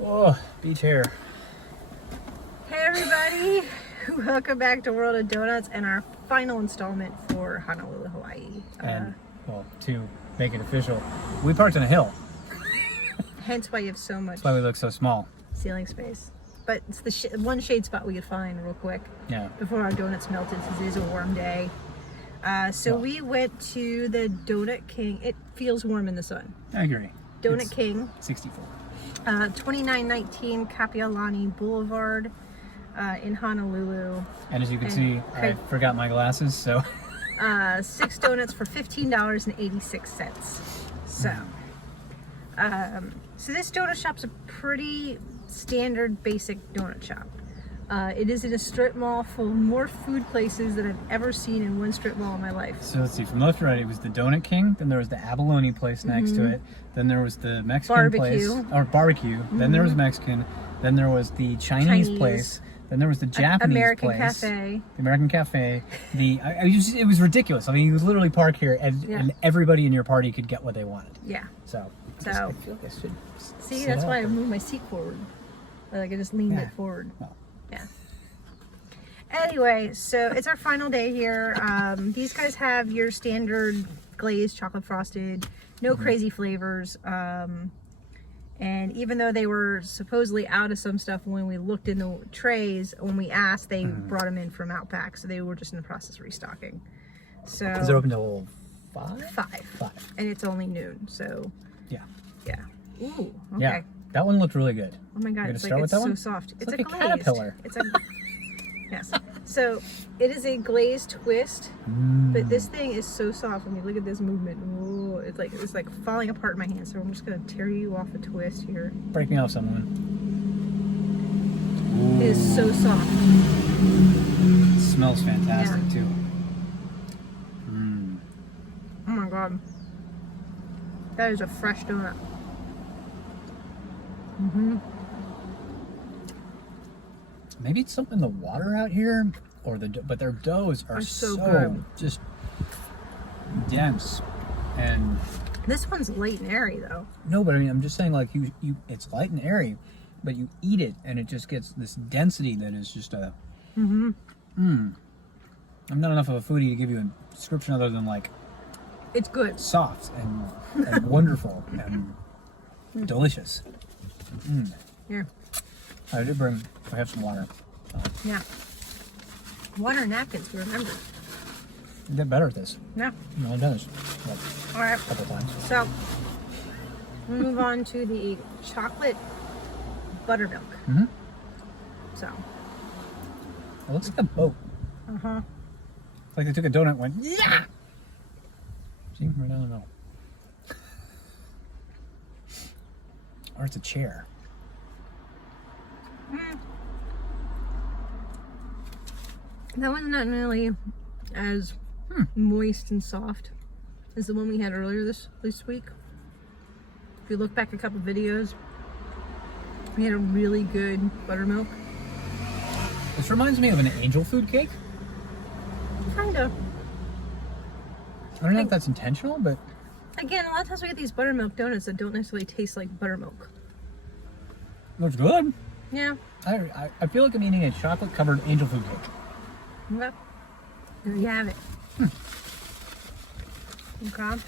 Whoa, beach hair. Hey everybody, welcome back to World of Donuts and our final installment for Honolulu, Hawaii. And, well, to make it official, we parked on a hill. Hence why you have so much That's why we look so small. ceiling space. But it's the one shade spot we could find real quick. Yeah. Before our donuts melted, since it is a warm day. We went to the Donut King. It feels warm in the sun. I agree. Donut It's King. 64. 2919 Kapiolani Blvd in Honolulu. And as you can see, I forgot my glasses, so. 6 donuts for $15.86. So this donut shop's a pretty standard, basic donut shop. It is in a strip mall full of more food places than I've ever seen in one strip mall in my life. So let's see, from left to right, it was the Donut King, then there was the abalone place next to it, then there was the Mexican place, or barbecue, then there was Mexican, then there was the Chinese place, then there was the Japanese American place, Cafe. the American Cafe. It was ridiculous. I mean, you could literally park here and everybody in your party could get what they wanted. Yeah. So So, I feel like I should see, sit that's up why I and- moved my seat forward. Like I just leaned it forward. Well, Yeah. Anyway, so it's our final day here. These guys have your standard glazed chocolate frosted, no crazy flavors. And even though they were supposedly out of some stuff when we looked in the trays, when we asked, they brought them in from Outback. So they were just in the process of restocking. So is it open till 5? 5. And it's only noon. So Yeah. yeah. Ooh. Okay. Yeah. That one looked really good. Oh my god, You it's gonna like start with it's that so one? soft. It's It's like a a glazed. caterpillar. It's a yes. So it is a glazed twist, but this thing is so soft. I mean, look at this movement. Whoa, it's like falling apart in my hand. So I'm just gonna tear you off a twist here. Break me off, someone. It is so soft. It smells fantastic too. Oh my god, that is a fresh donut. Maybe it's something in the water out here, or but their doughs are so so good. just dense. And This one's light and airy though. no, but I mean, I'm just saying, like it's light and airy, but you eat it and it just gets this density that is just a. I'm not enough of a foodie to give you a description other than like It's good. soft and wonderful and delicious. Yeah. I have some water. Yeah. Water and napkins, remember. You get better at this. Yeah. No, it does. Like, All right. a couple times. So, we move on to the chocolate buttermilk. So, It looks like a boat. It's like they took a donut and went, yeah! See, right down the middle. Or it's a chair. that one's not nearly as moist and soft as the one we had earlier this week. If you look back a couple videos, we had a really good buttermilk. This reminds me of an angel food cake. Kinda. I don't know if that's intentional, but Again, a lot of times we get these buttermilk donuts that don't necessarily taste like buttermilk. it looks good. Yeah. I feel like I'm eating a chocolate-covered angel food cake. Well, there you have it. Okay.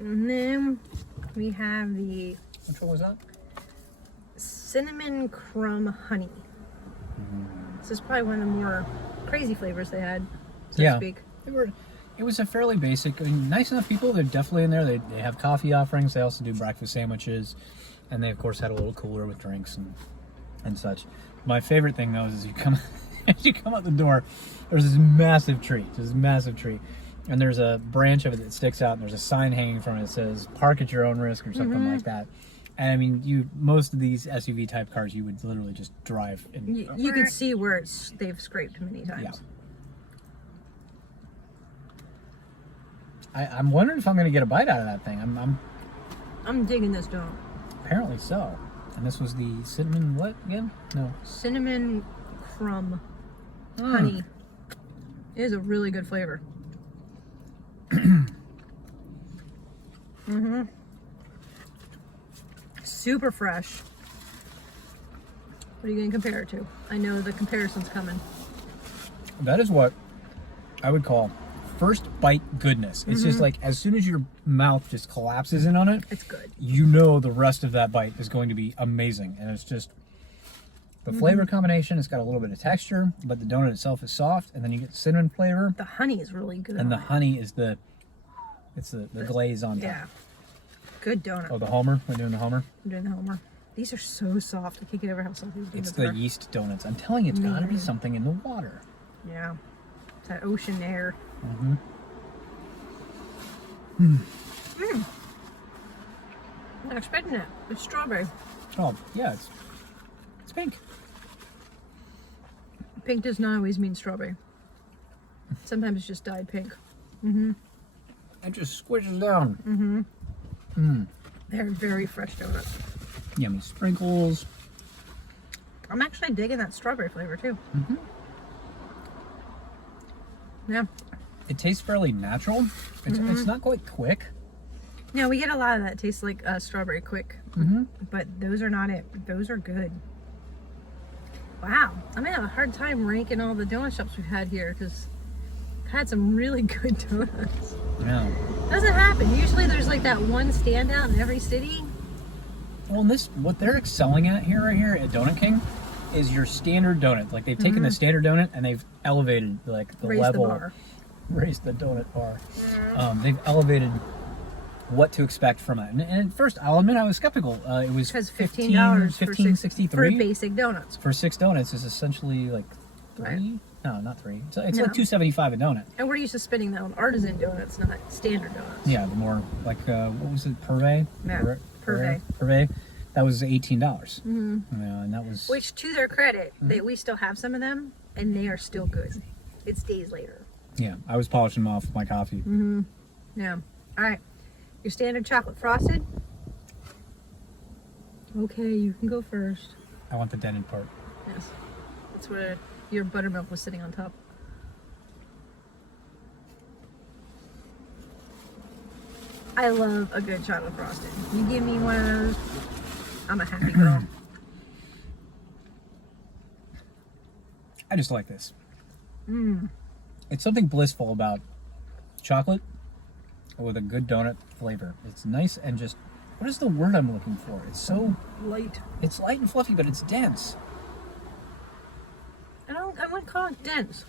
And then we have the Which one was that? cinnamon crumb honey. This is probably one of the more crazy flavors they had, so to speak. It was a fairly basic, I mean, nice enough people. They're definitely in there. They have coffee offerings. They also do breakfast sandwiches. And they, of course, had a little cooler with drinks and such. My favorite thing, though, is you come as you come out the door, there's this massive tree. And there's a branch of it that sticks out, and there's a sign hanging from it that says, park at your own risk, or something like that. And I mean, most of these SUV type cars, you would literally just drive. You can see where they've scraped many times. Yeah. I'm wondering if I'm going to get a bite out of that thing. I'm digging this donut. Apparently so. And this was the cinnamon what again? No. Cinnamon crumb honey. It is a really good flavor. super fresh. What are you going to compare it to? I know the comparison's coming. That is what I would call first bite goodness. It's just like as soon as your mouth just collapses in on it, It's good. you know the rest of that bite is going to be amazing. And it's just the flavor combination. It's got a little bit of texture, but the donut itself is soft, and then you get cinnamon flavor, The honey is really good. and the on it. honey is the glaze on top. Yeah. Good donut. Oh, the Homer. We're doing the Homer. I'm doing the Homer. These are so soft. I can't get over how soft these It's donuts the are. yeast donuts. I'm telling you, it's got to be something in the water. Yeah. It's that ocean air. Not expecting it. It's strawberry. Oh, yeah, it's pink. Pink does not always mean strawberry. Sometimes it's just dyed pink. It just squishes down. They're very fresh donuts. Yummy sprinkles. I'm actually digging that strawberry flavor too. Yeah. It tastes fairly natural. It's not quite quick. No, we get a lot of that. Tastes like strawberry quick. But those are not it. Those are good. Wow. I'm gonna have a hard time ranking all the donut shops we've had here because I've had some really good donuts. Yeah. Doesn't happen. Usually there's like that one standout in every city. Well, what they're excelling at right here at Donut King is your standard donut. Like they've taken the standard donut and they've elevated like the Raised level, the bar. raised the donut bar. They've elevated what to expect from it. And at first, I'll admit I was skeptical. It was Because $15 for $15.63 basic donuts. for 6 donuts is essentially like 3. Right. No, not 3. It's No. like $2.75 a donut. And we're used to spending that on artisan donuts, not standard donuts. Yeah, the more like what was it, Purvey? Yeah, Purvey. Purvey. That was $18. Yeah, and that was Which, to their credit, we still have some of them, and they are still good. It's days later. yeah. I was polishing them off with my coffee. Yeah. All right. Your standard chocolate frosted. Okay, you can go first. I want the dented part. Yes. That's where your buttermilk was sitting on top. I love a good chocolate frosted. You give me one of those, I'm a happy girl. I just like this. It's something blissful about chocolate with a good donut flavor. It's nice and just, what is the word I'm looking for? It's so, Light. it's light and fluffy, but it's dense. I wouldn't call it dense.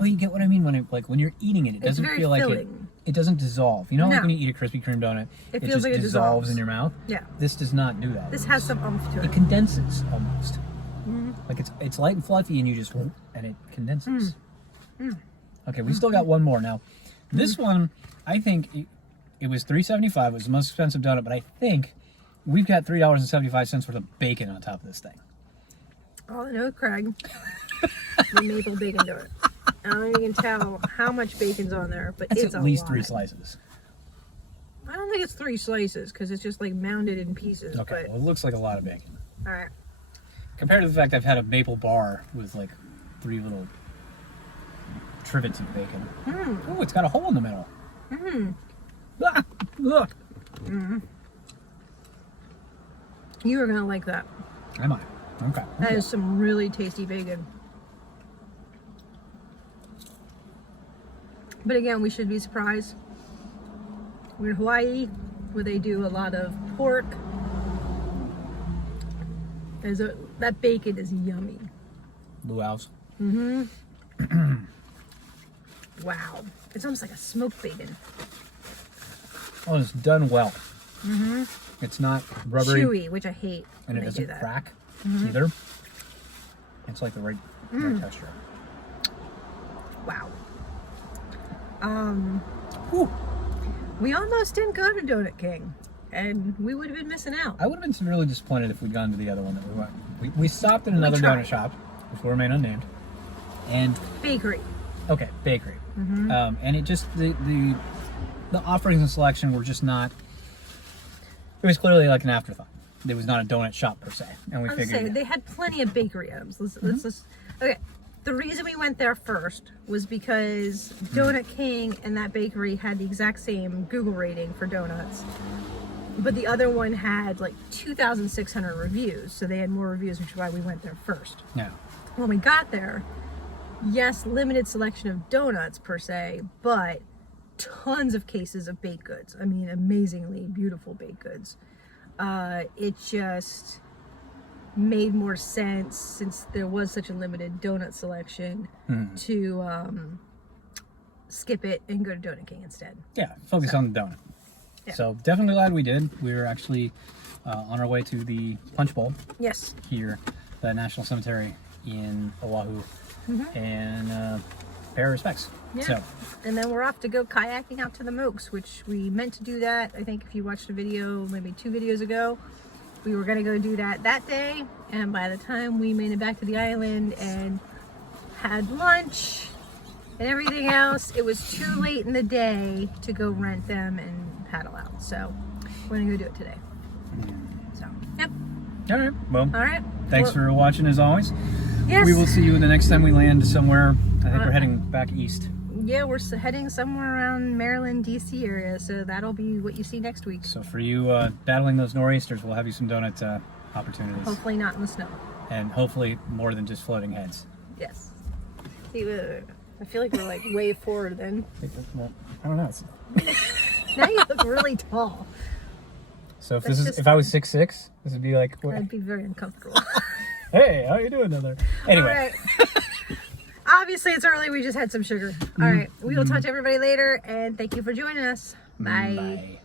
Oh, you get what I mean when when you're eating it, it doesn't very feel like filling. it doesn't dissolve. You know, like No. when you eat a Krispy Kreme donut, It feels just like it dissolves dissolves. in your mouth. Yeah. This does not do that. This has some oomph to It it. condenses almost. Like it's light and fluffy, and you just and it condenses. Okay, we still got one more now. This one, I think it was $3.75. It was the most expensive donut, but I think we've got $3.75 worth of bacon on top of this thing. All I know, Craig, the maple bacon donut. I don't even can tell how much bacon's on there, but That's it's at least a 3 lot. slices. I don't think it's 3 slices because it's just like mounded in pieces. Okay, well, it looks like a lot of bacon. But all right, Compared to the fact I've had a maple bar with like 3 little trivets of bacon. Oh, it's got a hole in the middle. Ah, look. you are gonna like that. Am I? Okay. That is some really tasty bacon. But again, we should be surprised. We're in Hawaii, where they do a lot of pork. That bacon is yummy. Luau's. Wow, it's almost like a smoked bacon. Oh, it's done well. It's not rubbery, Chewy, which I hate. and it when they do doesn't that. crack either. It's like the right texture. Wow. Whew. We almost didn't go to Donut King, and we would have been missing out. I would have been severely disappointed if we'd gone to the other one that we went. We stopped at another tried. donut shop, which will remain unnamed, and Bakery. okay, bakery, and it just the offerings and selection were just not. It was clearly like an afterthought. It was not a donut shop per se, and we I was figured. saying they had plenty of bakery items. Let's okay. The reason we went there first was because Donut King and that bakery had the exact same Google rating for donuts. But the other one had like 2,600 reviews, so they had more reviews, which is why we went there first. Yeah. When we got there, yes, limited selection of donuts per se, but tons of cases of baked goods. I mean, amazingly beautiful baked goods. It just made more sense, since there was such a limited donut selection, to skip it and go to Donut King instead. Yeah, focus on the donut. Yeah. So definitely glad we did. We were actually on our way to the Punch Bowl Yes. here, the National Cemetery in Oahu, and pay our respects. Yeah. So, And then we're off to go kayaking out to the Mokes, which we meant to do that. I think if you watched a video, maybe 2 videos ago, we were going to go do that day. And by the time we made it back to the island and had lunch and everything else, it was too late in the day to go rent them and paddle out. So we're going to go do it today. So, yep. all right. Well, All right. thanks for watching as always. Yes. We will see you the next time we land somewhere. I think we're heading back east. Yeah, we're heading somewhere around Maryland, D.C. area, so that'll be what you see next week. So for you battling those nor'easters, we'll have you some donut opportunities. Hopefully not in the snow. And hopefully more than just floating heads. Yes. See, I feel like we're like way forward then. Well, I don't know. Now you look really tall. So if That's just- if I was 6'6", this would be like, what? That'd be very uncomfortable. Hey, how you doing down there? Anyway. All right. Obviously, it's early. We just had some sugar. All right. We will talk to everybody later, and thank you for joining us. Bye. Bye.